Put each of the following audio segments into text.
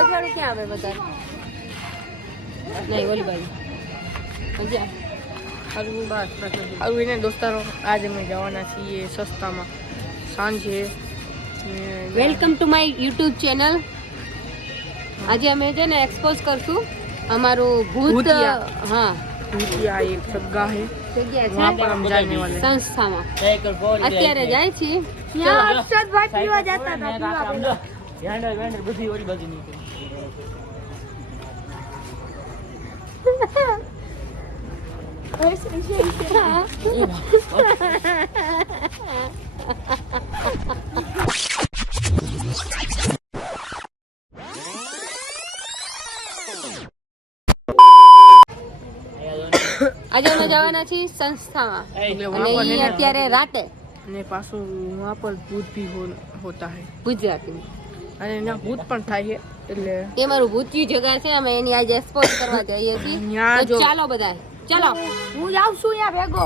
અજવાળું ક્યાં આવે વધારે? નહીં ઓલી બાજુ સારું એને દોસ્તારો આજે અમે જવાના છીએ સસ્તામાં સાંજે. Welcome to my YouTube channel. આજે અમે છે ને એક્સપોઝ કરશું અમારું ભૂત. હા ભૂતિયા એક જગ્યા હે જગ્યા વહાં પર છે हम जाने वाले हैं. સંસ્થામાં અત્યારે જાય છે. આજે અમે જવાના છીએ સંસ્થામાં અને ઈ અત્યારે રાતે અને પાછું વહાં પર ભૂત ભી હોતા હે ગુજરાતીમાં અને એના ભૂત પણ થાય છે એટલે એ મારું ભૂતિયું જગા છે. અમે એની આજે એક્સપોઝ કરવા જઈએ છીએ. ન્યા તો જો. ચાલો બધા ચાલો. હું જાઉં છું અહીંયા ભેગો.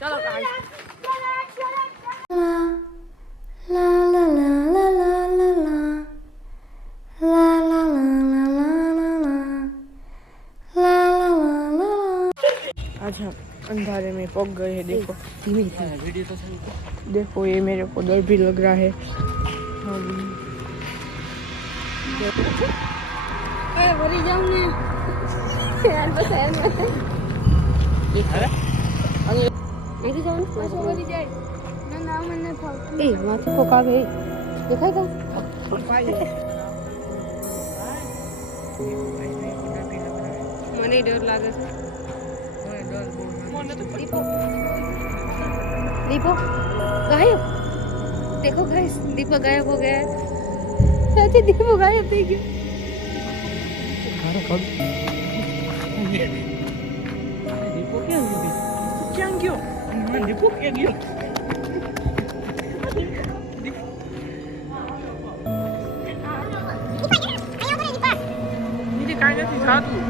ચાલો आज हम अंधारे में पक गए हैं. देखो देखो ये मेरे को डर भी लग रहा है. ભરી જાઉં ને યાર બસ યાર અહીંથી જવાનું પાછું ભરી જાય. ના મને ફાવતું. એ માથું પોકાવે દેખાય તો મને ડર લાગે છે. दीपक गायब. देखो गाइस दीपक गायब हो गया है. अच्छा दीपक गायब થઈ ગયો. ક્યાં ગયો? દીપો ક્યાં ગયો? નીચે કાંઈ નથી થતું.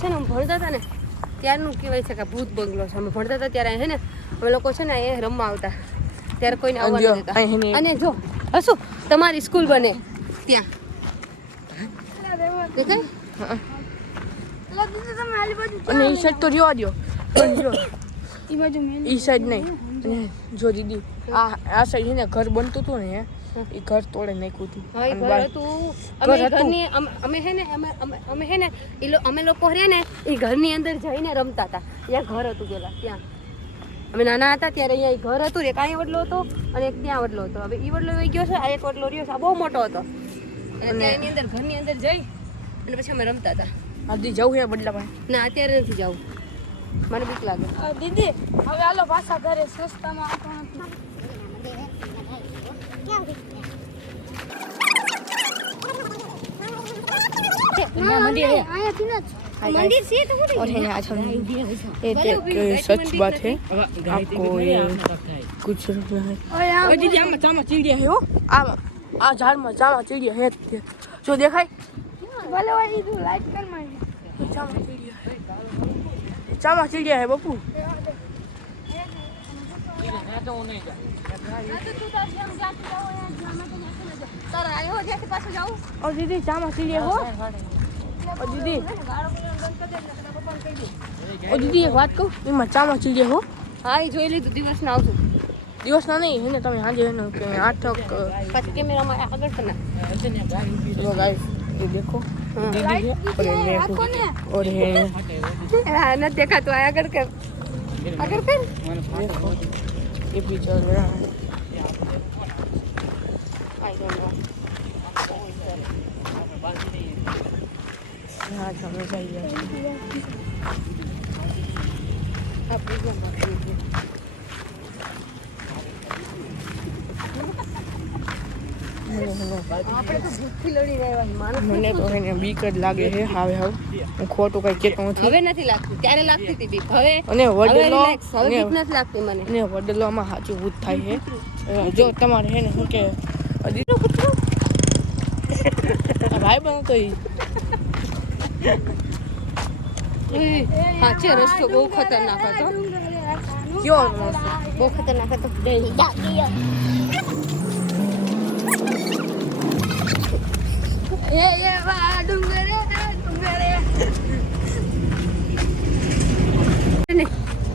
છે ને ભણતા હતા ને ત્યારનું કહેવાય છે કે ભૂત બંગલો છે. અમે ભણતા હતા ત્યારે હે ને અમે લોકો છે ને અહીંયા રમવા આવતા ત્યારે કોઈને આવવા ન દેતા. અને જો હશું તમારી સ્કૂલ બને ત્યાં દેખાય. અને ઈ સાઈડ તો રહેવા દ્યો પણ જો ઈ સાઈડ નહીં. અને જો દીદી આ સાઈડ છે ને ઘર બનતું હતું ને એ ઘર તોડે નાખ્યું હતું. હા એ ઘર હતું. અમે ઘરની અમે હે ને અમે હે ને અમે લોકો રહ્યા ને એ ઘરની અંદર જઈને રમતા હતા. ત્યાં ઘર હતું પેલા ત્યાં અમે નાના હતા ત્યારે અહીંયા ઈ ઘર હતું, એક અહીંયા વડલો હતો અને એક ત્યાં વડલો હતો. હવે ઈ વડલો વહી ગયો છે, આ એક વડલો રહ્યો છે, આ બહુ મોટો હતો. અને ત્યાં એની અંદર ઘરની અંદર જઈ અને પછી અમે રમતા હતા. હજી જવું છે બદલા પાસે. ના અત્યારે નથી જવું, મને બીક લાગે. દીદી હવે હાલો પાછા ઘરે સસ્તામાં આપણા મંદિર है, આયા પીના मंदिर से तो और है आज हम ये सच बात है आपको ये कुछ ઓય ओ दीदी आम चामा चिड़िया है हो आ झाड़ में चामा चिड़िया है जो देखाय ભલે હોય ઈ તું લાઈટ કર મારી चामा चिड़िया है बप्पू તારા આયો છે કે પાછો જાવ. और दीदी चामा चिड़िया हो और दीदी एक बात कहूँ એમાં ચામા ચીડિયા હો હા એ જોઈ લીધું, દિવસ ના આવશું દિવસના નહીં એને તમે સાંજે એનું કે 8 પછી કેમેરામાં આગળ કરના. चलो गाइस ये देखो दीदी है और ये देखो और ये હા ન દેખાતું, આ આગળ કર, આગળ કર. देखो ये भी चल रहा है આઈ ડોન્ટ નો. यहाँ हमें चाहिए આ પ્રિઝમ આપણે તો ભૂખથી લડીને આવ્યા માણસ. મને તો એને બીક જ લાગે છે હવે હું ખોટું કઈ કહેતો નથી હવે નથી લાગતી, ત્યારે લાગતી હતી બીક. હવે અને હવે વડલો relax, હવે બીક નથી લાગતી મને. અને વડલોમાં સાચું ભૂત થાય છે જો તમારે હે ને શું કે ભાઈ બન તો હા છે, રસ્તો બહુ ખતરનાક હતો, કયો બહુ ખતરનાક હતો.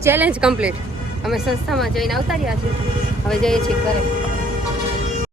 Challenge complete. અમે સંસ્થામાં જઈને આવતા રહ્યા છીએ, હવે જઈએ છીએ ઘરે.